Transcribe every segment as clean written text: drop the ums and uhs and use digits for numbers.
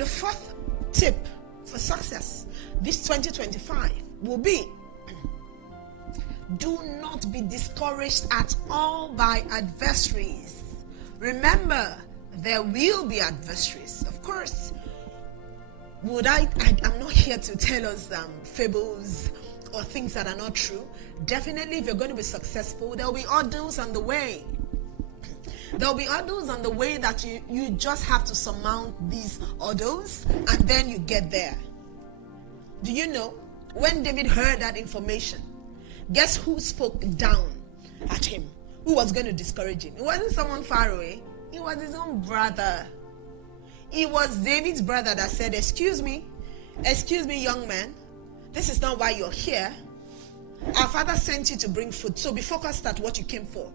The fourth tip for success this 2025 will be: do not be discouraged at all by adversaries. Remember, there will be adversaries. Of course, I'm not here to tell us fables or things that are not true. Definitely, if you're going to be successful, there will be hurdles on the way. There will be hurdles on the way that you just have to surmount these hurdles, and then you get there. Do you know, when David heard that information, guess who spoke down at him? Who was going to discourage him? It wasn't someone far away. It was his own brother. It was David's brother that said, excuse me, young man. This is not why you're here. Our father sent you to bring food, so be focused at what you came for.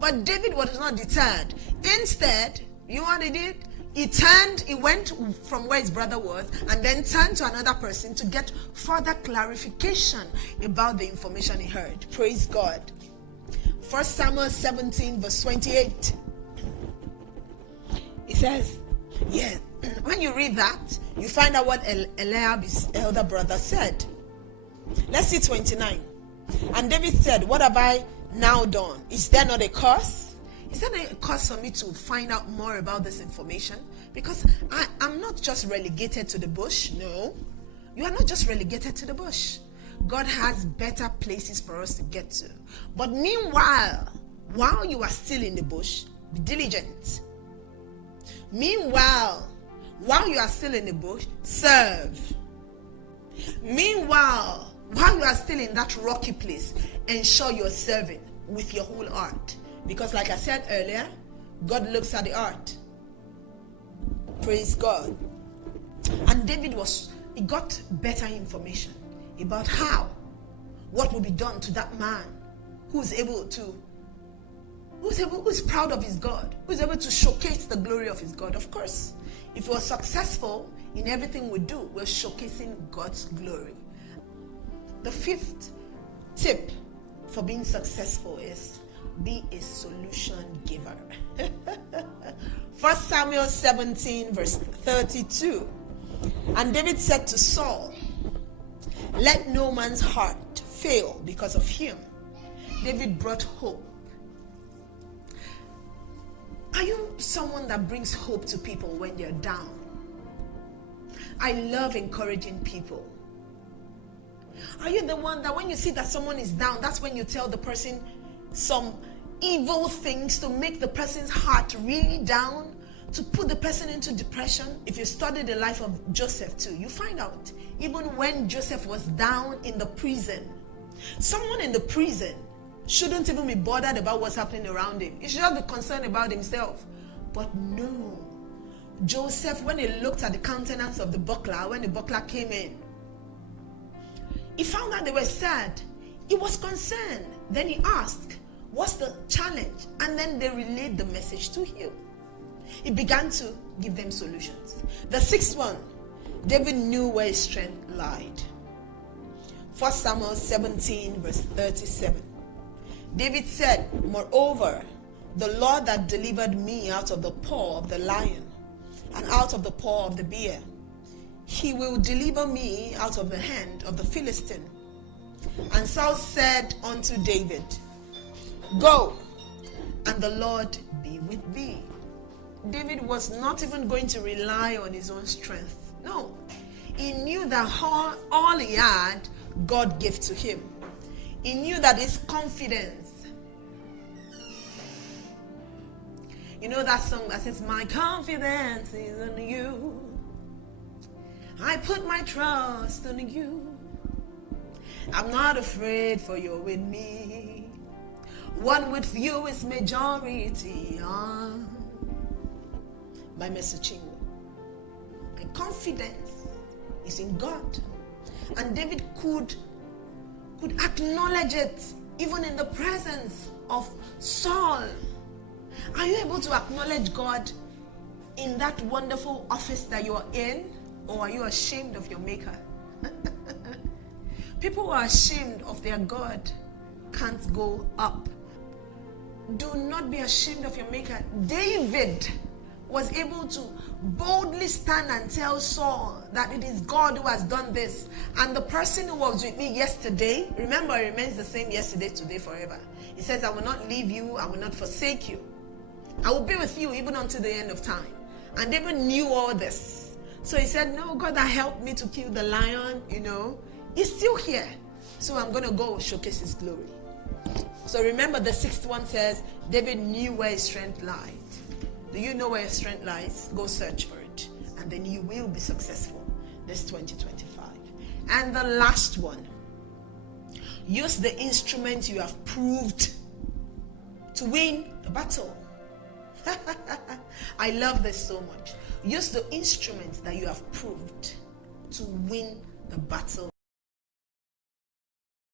But David was not deterred. Instead, you know what he did? He went from where his brother was and then turned to another person to get further clarification about the information he heard. Praise God. 1 Samuel 17 verse 28. It says, yeah, when you read that, you find out what Eliab, his elder brother, said. Let's see 29. And David said, what have I now done? Is there not a curse? Is there not a curse for me to find out more about this information? Because I'm not just relegated to the bush. No, you are not just relegated to the bush. God has better places for us to get to. But meanwhile, while you are still in the bush, be diligent. Meanwhile, while you are still in the bush, serve. Meanwhile, while you are still in that rocky place, ensure you're serving with your whole heart. Because like I said earlier, God looks at the heart. Praise God. And David got better information about what will be done to that man who's proud of his God, who's able to showcase the glory of his God. Of course, if we're successful in everything we do, we're showcasing God's glory. The fifth tip for being successful is be a solution giver. 1 Samuel 17 verse 32. And David said to Saul, let no man's heart fail because of him. David brought hope. Are you someone that brings hope to people when they're down? I love encouraging people. Are you the one that when you see that someone is down, that's when you tell the person some evil things to make the person's heart really down, to put the person into depression? If you study the life of Joseph too, you find out even when Joseph was down in the prison, someone in the prison shouldn't even be bothered about what's happening around him. He should not be concerned about himself. But no, Joseph, when he looked at the countenance of the buckler, when the buckler came in, he found out they were sad. He was concerned. Then he asked, what's the challenge? And then they relayed the message to him. He began to give them solutions. The sixth one, David knew where his strength lied. 1 Samuel 17 verse 37. David said, moreover, the Lord that delivered me out of the paw of the lion and out of the paw of the bear, he will deliver me out of the hand of the Philistine. And Saul said unto David, go, and the Lord be with thee. David was not even going to rely on his own strength. No, he knew that all he had, God gave to him. He knew that his confidence. You know that song that says, my confidence is in you. I put my trust in you. I'm not afraid, for you're with me. One with you is majority. By Mr. Chingo. My confidence is in God. And David could acknowledge it even in the presence of Saul. Are you able to acknowledge God in that wonderful office that you are in? Or are you ashamed of your maker? People who are ashamed of their God can't go up. Do not be ashamed of your maker. David was able to boldly stand and tell Saul that it is God who has done this. And the person who was with me yesterday, remember, it remains the same yesterday, today, forever. He says, I will not leave you, I will not forsake you. I will be with you even until the end of time. And David knew all this. So he said, no, God that helped me to kill the lion, he's still here. So I'm going to go showcase his glory. So remember, the sixth one says, David knew where his strength lied. Do you know where your strength lies? Go search for it. And then you will be successful this 2025. And the last one. Use the instrument you have proved to win the battle. I love this so much. Use the instrument that you have proved to win the battle.